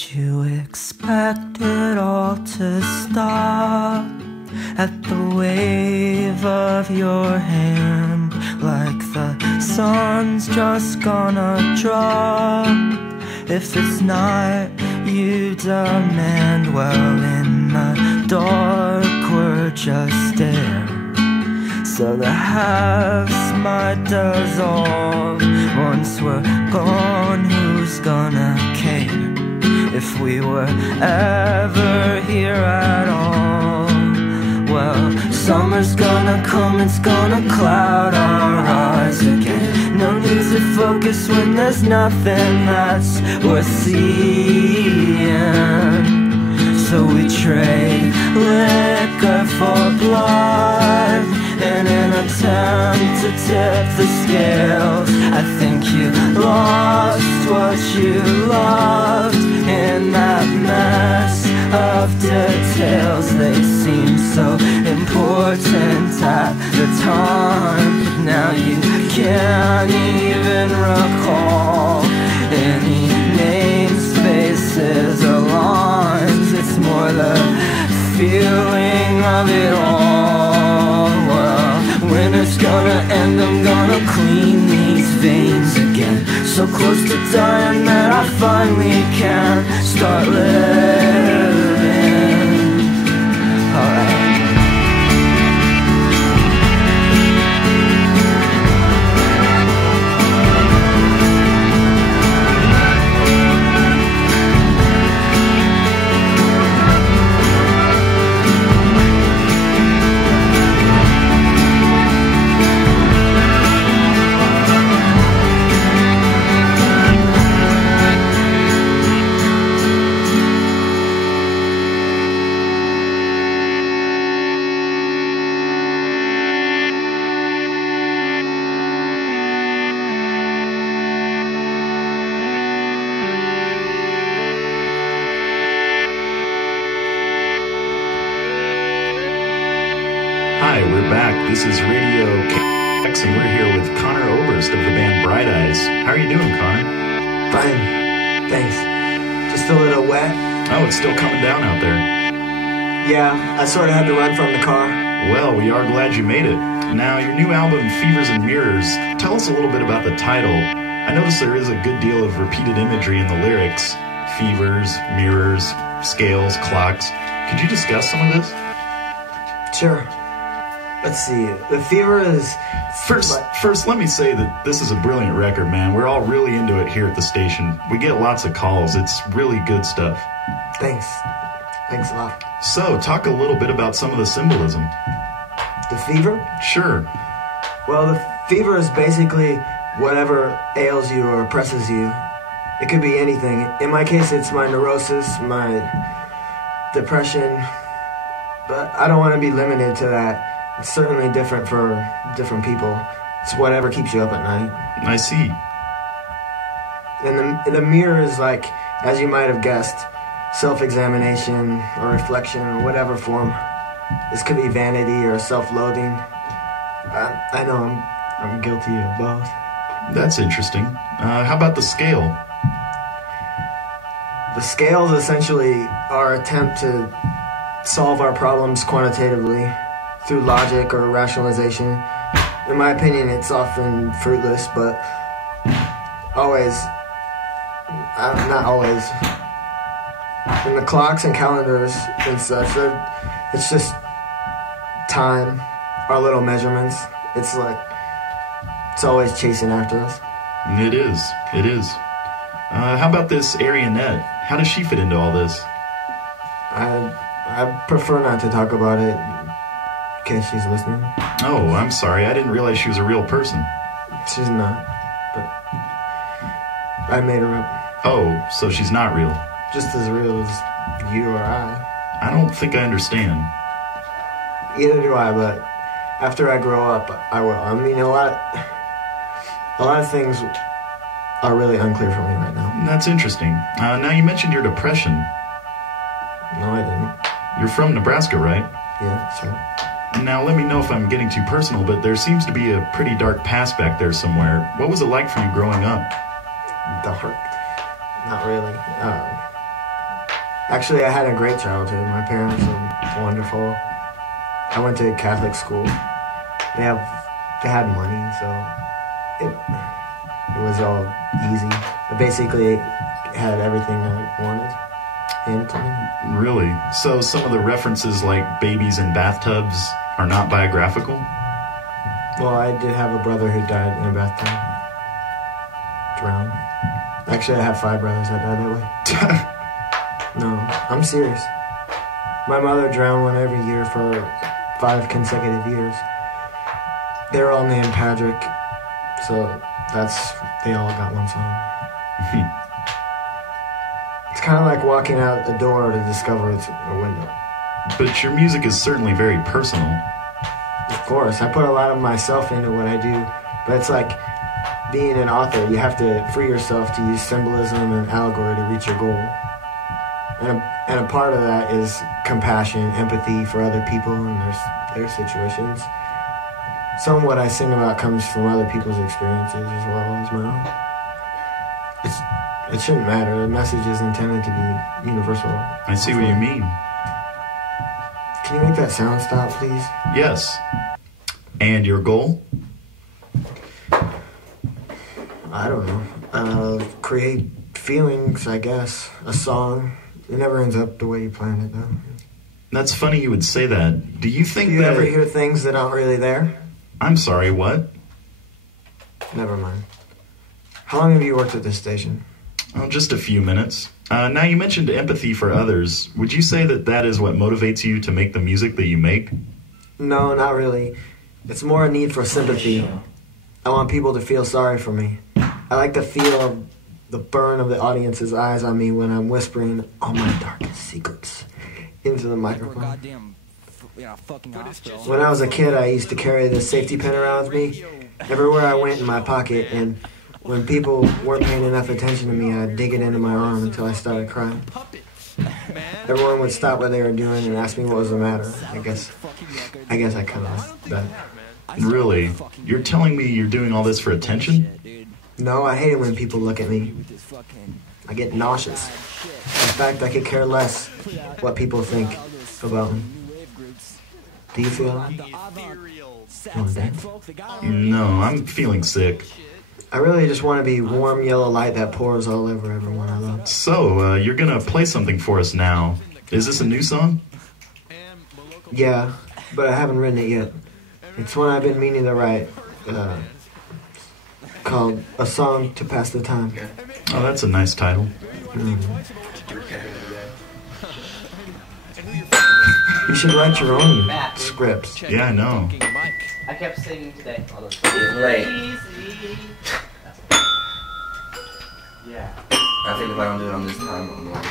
Did you expect it all to stop at the wave of your hand? Like the sun's just gonna drop. If it's not, you demand. Well, in the dark we're just there, so the halves might dissolve. Once we're gone, who's gonna care if we were ever here at all? Well, summer's gonna come, it's gonna cloud our eyes again. No need to focus when there's nothing that's worth seeing. So we trade liquor for blood in an attempt to tip the scales. I think you lost what you loved in that mess of details. They seem so important at the time, but now you can't even recall any names, faces, or lines. It's more the feeling of it all. Well, when it's gonna end, I'm gonna clean these veins again. So close to dying that I finally can start living. Alright. Hi, we're back. This is Radio KX, and we're here with Connor Oberst of the band Bright Eyes. How are you doing, Connor? Fine, thanks. Just a little wet. Oh, it's still coming down out there. Yeah, I sort of had to run from the car. Well, we are glad you made it. Now, your new album, Fevers and Mirrors, tell us a little bit about the title. I notice there is a good deal of repeated imagery in the lyrics. Fevers, mirrors, scales, clocks. Could you discuss some of this? Sure. Let's see. The fever is... First, let me say that this is a brilliant record, man. We're all really into it here at the station. We get lots of calls. It's really good stuff. Thanks. Thanks a lot. So, talk a little bit about some of the symbolism. The fever? Sure. Well, the fever is basically whatever ails you or oppresses you. It could be anything. In my case, it's my neurosis, my depression, but I don't want to be limited to that. It's certainly different for different people. It's whatever keeps you up at night. I see. And the mirror is like, as you might have guessed, self-examination or reflection or whatever form. This could be vanity or self-loathing. I know I'm guilty of both. That's interesting. How about the scale? The scale is essentially our attempt to solve our problems quantitatively through logic or rationalization. In my opinion, it's often fruitless, but always, not always. In the clocks and calendars and such, it's just time, our little measurements. It's like, it's always chasing after us. It is. How about this Arionette? How does she fit into all this? I prefer not to talk about it in case she's listening. Oh, I'm sorry. I didn't realize she was a real person. She's not, but I made her up. Oh, so she's not real. Just as real as you or I. I don't think I understand. Either do I, but after I grow up, I will. I mean, a lot of things are really unclear for me right now. That's interesting. Now, you mentioned your depression. No, I didn't. You're from Nebraska, right? Yeah, that's right. Now, let me know if I'm getting too personal, but there seems to be a pretty dark past back there somewhere. What was it like for you growing up? Dark? Not really. Actually, I had a great childhood. My parents are wonderful. I went to Catholic school. They had money, so it was all easy. I basically had everything I wanted handed to me. Really? So some of the references like babies in bathtubs are not biographical? Well, I did have a brother who died in a bathtub. Drowned. Actually, I have 5 brothers that died that way. No, I'm serious. My mother drowned one every year for 5 consecutive years. They're all named Patrick, so they all got one song. It's kind of like walking out a door to discover it's a window. But your music is certainly very personal. Of course, I put a lot of myself into what I do, but it's like being an author. You have to free yourself to use symbolism and allegory to reach your goal. And a part of that is compassion, empathy for other people and their situations. Some of what I sing about comes from other people's experiences as well as my own. It shouldn't matter. The message is intended to be universal. I see what you mean. Can you make that sound stop, please? Yes. And your goal? I don't know. Create feelings, I guess. A song. It never ends up the way you planned it, though. That's funny you would say that. Do you think Do you that... ever hear things that aren't really there? I'm sorry, what? Never mind. How long have you worked at this station? Oh, just a few minutes. Now, you mentioned empathy for others. Would you say that that is what motivates you to make the music that you make? No, not really. It's more a need for sympathy. I want people to feel sorry for me. I like the feel of the burn of the audience's eyes on me when I'm whispering all my darkest secrets into the microphone. When I was a kid, I used to carry this safety pin around with me everywhere I went in my pocket, and when people weren't paying enough attention to me, I'd dig it into my arm until I started crying. Everyone would stop what they were doing and ask me what was the matter. I guess I kind of like that. Really? You're telling me you're doing all this for attention? No, I hate it when people look at me. I get nauseous. In fact, I could care less what people think about me. Do you feel that? No, I'm feeling sick. I really just want to be warm yellow light that pours all over everyone I love. So, you're gonna play something for us now. Is this a new song? Yeah, but I haven't written it yet. It's one I've been meaning to write. Called A Song to Pass the Time. Oh, that's a nice title. You should write your own scripts. Yeah, I know. I kept singing today. It's late. Yeah. I think if I don't do it on this time, I'm going to